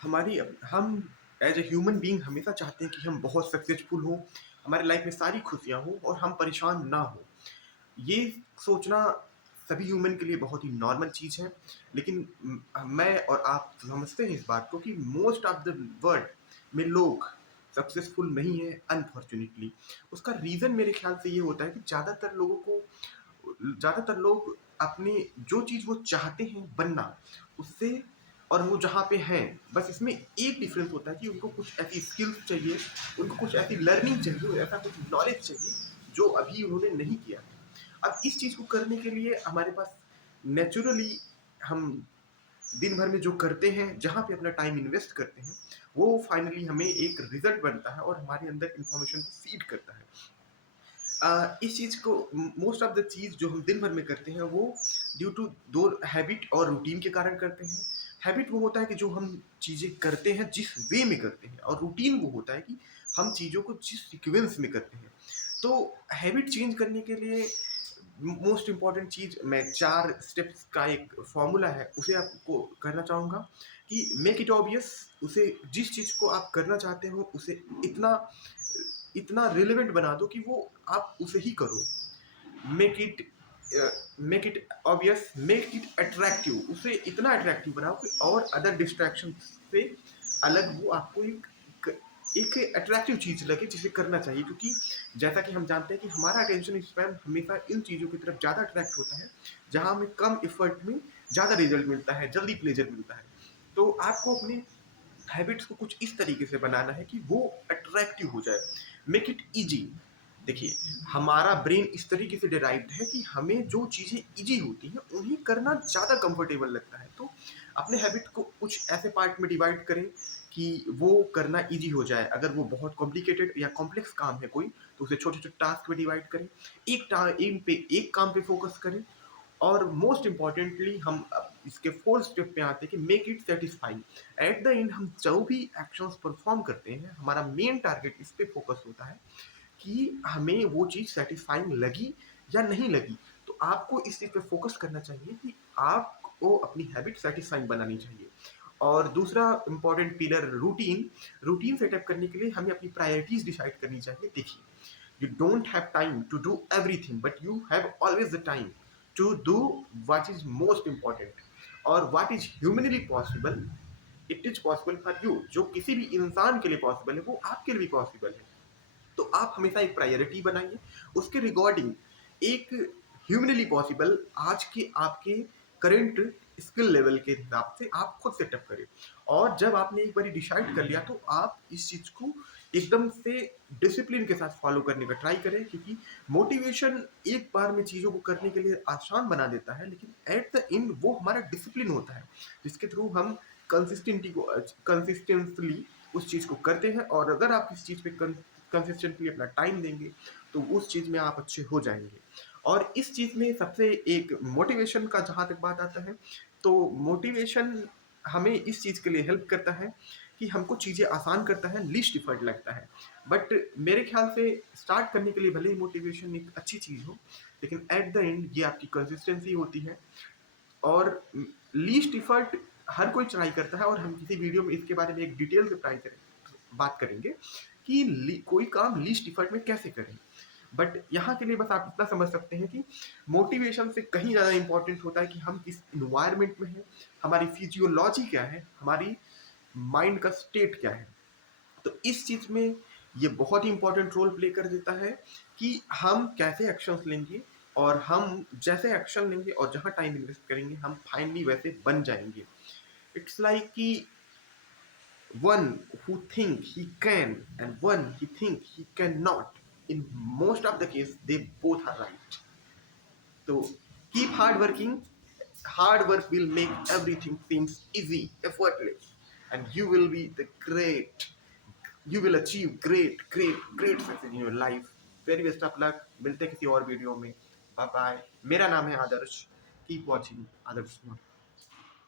हमारी हम as a human being हमेशा चाहते हैं कि हम बहुत सक्सेसफुल हों, हमारे लाइफ में सारी खुशियाँ हों और हम परेशान ना हों। ये सोचना सभी ह्यूमन के लिए बहुत ही नॉर्मल चीज़ है, लेकिन मैं और आप समझते हैं इस बात को कि मोस्ट ऑफ द वर्ल्ड में लोग सक्सेसफुल नहीं है अनफॉर्चुनेटली। उसका रीज़न मेरे ख्याल से ये होता है कि ज़्यादातर लोग अपने जो चीज़ वो चाहते हैं बनना, उससे और वो जहाँ पे हैं, बस इसमें एक डिफरेंस होता है कि उनको कुछ ऐसी स्किल्स चाहिए, उनको कुछ ऐसी लर्निंग चाहिए, ऐसा कुछ नॉलेज चाहिए, जो अभी उन्होंने नहीं किया है। अब इस चीज़ को करने के लिए हमारे पास नेचुरली हम दिन भर में जो करते हैं, जहाँ पे अपना टाइम इन्वेस्ट करते हैं, वो फाइनली हमें एक रिजल्ट बनता है और हमारे अंदर इन्फॉर्मेशन को फीड करता है। इस चीज़ को मोस्ट ऑफ द चीज़ जो हम दिन भर में करते हैं वो ड्यू टू दो हैबिट और रूटीन के कारण करते हैं। हैबिट वो होता है कि जो हम चीज़ें करते हैं जिस वे में करते हैं, और रूटीन वो होता है कि हम चीज़ों को जिस सीक्वेंस में करते हैं। तो हैबिट चेंज करने के लिए मोस्ट इम्पॉर्टेंट चीज़, मैं 4 स्टेप्स का एक फॉर्मूला है उसे आपको करना चाहूँगा कि मेक इट ऑब्वियस। उसे, जिस चीज़ को आप करना चाहते हो उसे इतना इतना रिलेवेंट बना दो कि वो आप उसे ही करो। Make it make it obvious, make it attractive, उसे इतना अट्रैक्टिव बनाओ कि और अदर डिस्ट्रैक्शन से अलग वो आपको एक अट्रैक्टिव चीज़ लगे जिसे करना चाहिए। क्योंकि जैसा कि हम जानते हैं कि हमारा अटेंशन स्पैन हमेशा इन चीज़ों की तरफ ज़्यादा अट्रैक्ट होता है जहाँ हमें कम एफर्ट में ज़्यादा रिजल्ट मिलता है, जल्दी प्लेजर मिलता है। तो आपको अपने हैबिट्स को कुछ इस तरीके से बनाना है कि वो अट्रैक्टिव हो जाए। Make it easy. देखिए, हमारा ब्रेन इस तरीके से डिराइव्ड है कि हमें जो चीज़ें ईजी होती हैं उन्हें करना ज़्यादा कंफर्टेबल लगता है। तो अपने हैबिट को कुछ ऐसे पार्ट में डिवाइड करें कि वो करना ईजी हो जाए। अगर वो बहुत कॉम्प्लिकेटेड या कॉम्प्लेक्स काम है कोई, तो उसे छोटे छोटे टास्क में डिवाइड करें। एक काम पे फोकस करें। और मोस्ट इम्पॉर्टेंटली हम अब इसके फोर्थ स्टेप पे आते हैं कि make it satisfying. At the end हम जो भी एक्शंस परफॉर्म करते हैं, हमारा मेन टारगेट इस पे फोकस होता है कि हमें वो चीज़ सेटिस्फाइंग लगी या नहीं लगी। तो आपको इस चीज़ पे फोकस करना चाहिए कि आपको अपनी हैबिट सेटिस्फाइंग बनानी चाहिए। और दूसरा important pillar, routine. Routine setup करने के लिए हमें अपनी प्रायोरिटीज डिसाइड करनी चाहिए। देखिए, you don't have time to do everything, but you have always the time to do what is most important or what is humanly possible. It is possible for you. जो किसी भी इंसान के लिए possible है वो आपके लिए भी पॉसिबल है। तो आप हमेशा एक प्रायोरिटी बनाइए, उसके रिगार्डिंग एक ह्यूमनली पॉसिबल आज के आपके करंट स्किल लेवल के हिसाब से आप खुद सेटअप करें। और जब आपने एक बार डिसाइड कर लिया तो आप इस चीज़ को एकदम से डिसिप्लिन के साथ फॉलो करने का ट्राई करें। क्योंकि मोटिवेशन एक बार में चीज़ों को करने के लिए आसान बना देता है, लेकिन एट द एंड वो हमारा डिसिप्लिन होता है जिसके थ्रू हम कंसिस्टेंटली उस चीज़ को करते हैं। और अगर आप इस चीज़ पे कंसिस्टेंटली अपना टाइम देंगे तो उस चीज़ में आप अच्छे हो जाएंगे। और इस चीज़ में सबसे एक मोटिवेशन का जहाँ तक बात आता है, तो मोटिवेशन हमें इस चीज़ के लिए हेल्प करता है कि हमको चीज़ें आसान करता है, लीस्ट इफर्ट लगता है। बट मेरे ख्याल से स्टार्ट करने के लिए भले ही मोटिवेशन एक अच्छी चीज़ हो, लेकिन एट द एंड ये आपकी कंसिस्टेंसी होती है। और लीस्ट इफर्ट हर कोई ट्राई करता है, और हम किसी वीडियो में इसके बारे में एक डिटेल से बात करेंगे कि कोई काम लीस्ट इफर्ट में कैसे करें। बट यहाँ के लिए बस आप इतना समझ सकते हैं कि मोटिवेशन से कहीं ज़्यादा इंपॉर्टेंट होता है कि हम किस इन्वायरमेंट में हैं, हमारी फिजियोलॉजी क्या है, हमारी माइंड का स्टेट क्या है। तो इस चीज़ में ये बहुत ही इंपॉर्टेंट रोल प्ले कर देता है कि हम कैसे एक्शंस लेंगे, और हम जैसे एक्शन लेंगे और जहाँ टाइम इन्वेस्ट करेंगे हम फाइनली वैसे बन जाएंगे। इट्स लाइक कि one who think he can and one he think he cannot, in most of the case they both are right. So keep hard working. Hard work will make everything seems easy, effortless, and you will be the great. You will achieve great success in your life. Very best of luck. मिलते हैं किसी और video में। Bye bye. मेरा नाम है आदर्श। Keep watching आदर्श।